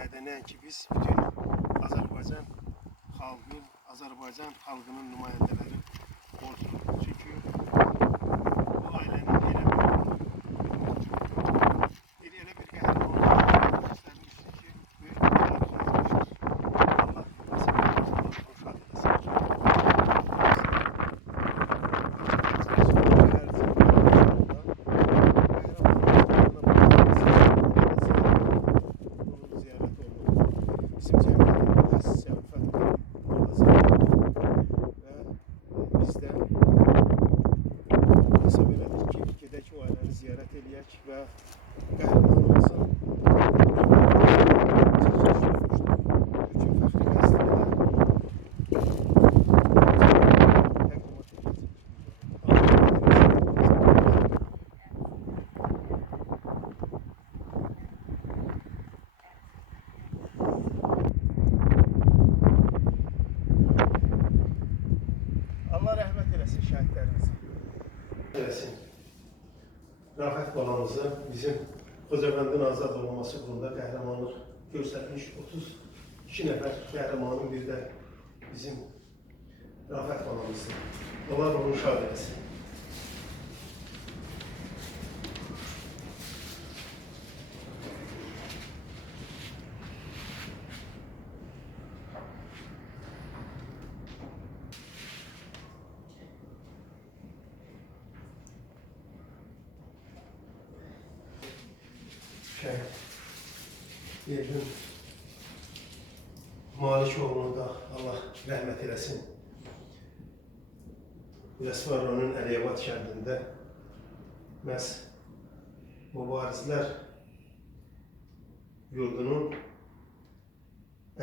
etməkdə nəinki biz, bütün Azərbaycan xalqının nümayəndələri borcludur. Çünki bu ailənin elə bir qəhrəmanlığı göstərmişdir ki, böyük bir tarix yazmışdır. Allah məsələlərimizi xoşal eləsin. Bizim cəmiyyətimizdə siyafət və biz də hesab elədik ki, gedək o ailəni ziyarət eləyək və qəhrəmanımızın bütün fəxri qəzələrdə Allah rəhmət eləsin şəhidlərimizi. Eləsin. Rafət balamızı bizim Xocavəndin azad olunması uğrunda qəhrəmanlıq göstərmiş 32 nəfər qəhrəmanın bir də bizim Rafət balamızdır. Allah onu şad eləsin. Yerin Malikoğlu'nu da Allah rəhmət eləsin. Yasvaronun Əliyevat kəndində məhz mübarizlər yurdunun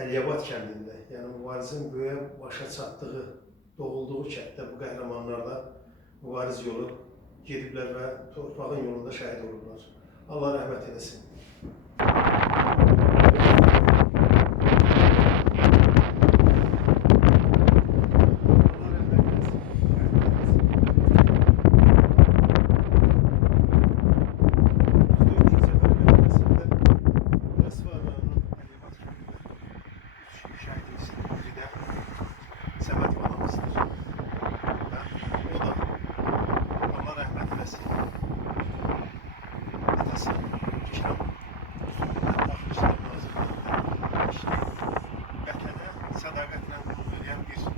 Əliyevat kəndində, yəni mübarizin böyüyə başa çatdığı, doğulduğu kənddə bu qəhrəmanlarla mübariz yolu gediblər və torpağın yolunda şəhid olurlar. Allah rəhmət eləsin. Sədaqətlə qulluq edən bir